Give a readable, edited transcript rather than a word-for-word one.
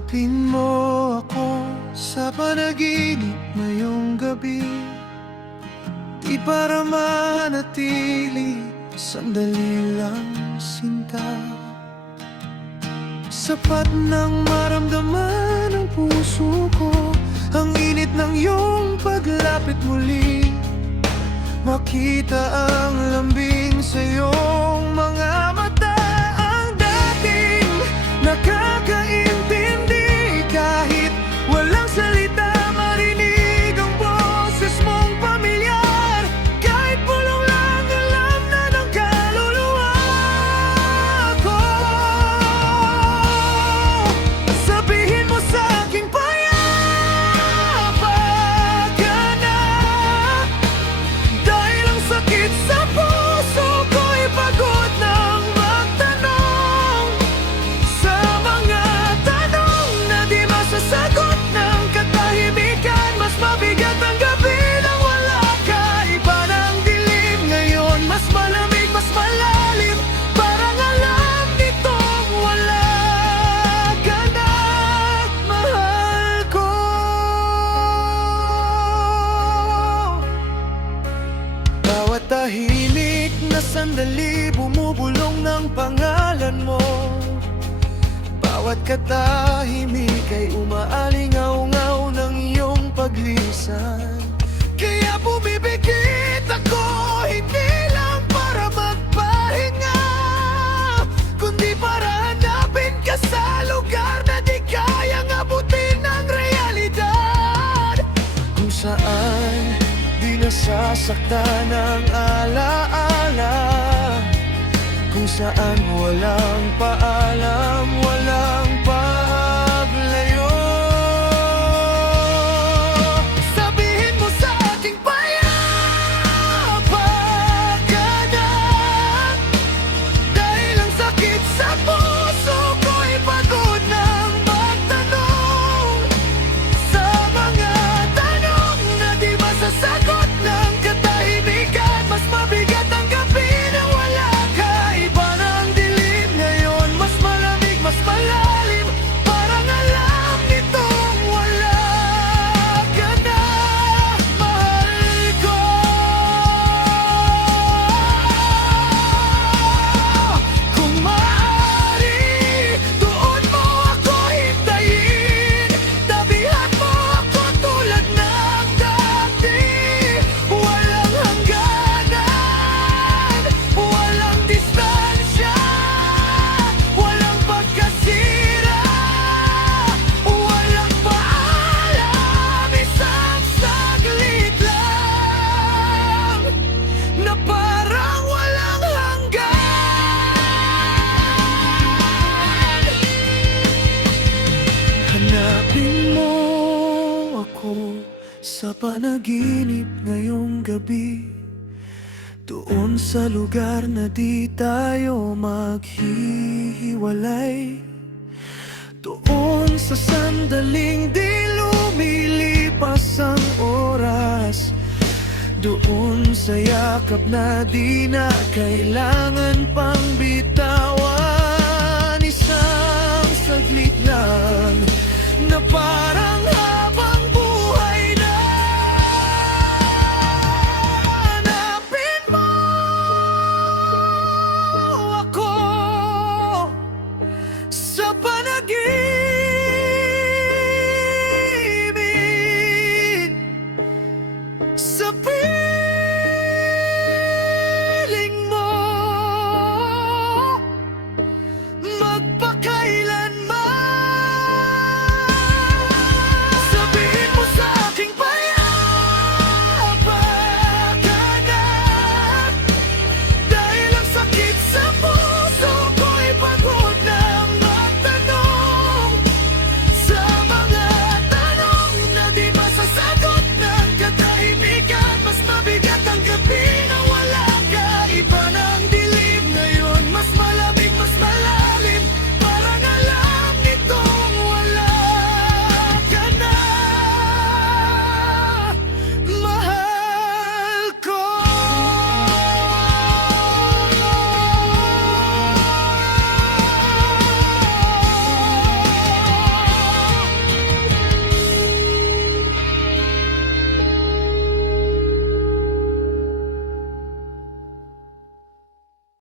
Hanapin mo ako sa panaginip ngayong gabi, di para manatili, sandali lang sinta. Sapat nang maramdaman ng puso ko ang init ng iyong paglapit muli, makita ang lambing sa iyong mga mata. Ang dating nakakaintindi, kahit walang salita, marinig ang boses mong pamilyar. Kahit pulong lang alam na ng kaluluwa ko. Sabihin mo sa aking payapa ka na, dahil ang sakit sa puso ko'y pagod nang magtanong sa mga tanong na di masasagot ng katahimikan. Mas mabigat ang gabi nang wala ka, iba ng dilim ngayon, mas malamig, mas malalim, parang alam nitong wala ka na, mahal ko. Bawat tahimik na sandali, bumubulong ng pangalan mo. Bawat katahimik ay umaalingaw-ngaw ng iyong paglisan. Kaya bumibigit ako, hindi lang para magpahinga, kundi para hanapin ka sa lugar na di kayang abutin ng realidad, kung saan di nasasaktan ng alaala, kung saan walang paalam, walang paglayo. Sabihin mo sa aking payapa ka na, dahil ang sakit sa puso ko'y pagod nang magtanong sa mga tanong na di masasagot ng katahimikan. Mas mabigat ang gabi na wala ka, iba ng dilim ngayon, mas malamig, mas malalim, parang alam nitong wala ka na, mahal ko. Kung maaari, doon mo ako hintayin, tabihan mo ako tulad ng dati. Walang hangganan, walang distansya, walang pagkasira, walang paalam, isang saglit lang na parang walang hanggan. Hanapin mo ako sa panaginip ngayong gabi, doon sa lugar na di tayo maghihiwalay, doon sa sandaling di lumilipas ang oras, doon sa yakap na di na kailangan pang bitawan. Isang saglit lang na parang habang buhay na. Hanapin mo ako sa panaginip, sa piling mo, magpakailanman. Sabihin mo sa aking payapa ka na, dahil ang sakit sa puso ko'y pagod nang magtanong sa mga tanong na di masasagot ng katahimikan. Mas mabigat ang gabi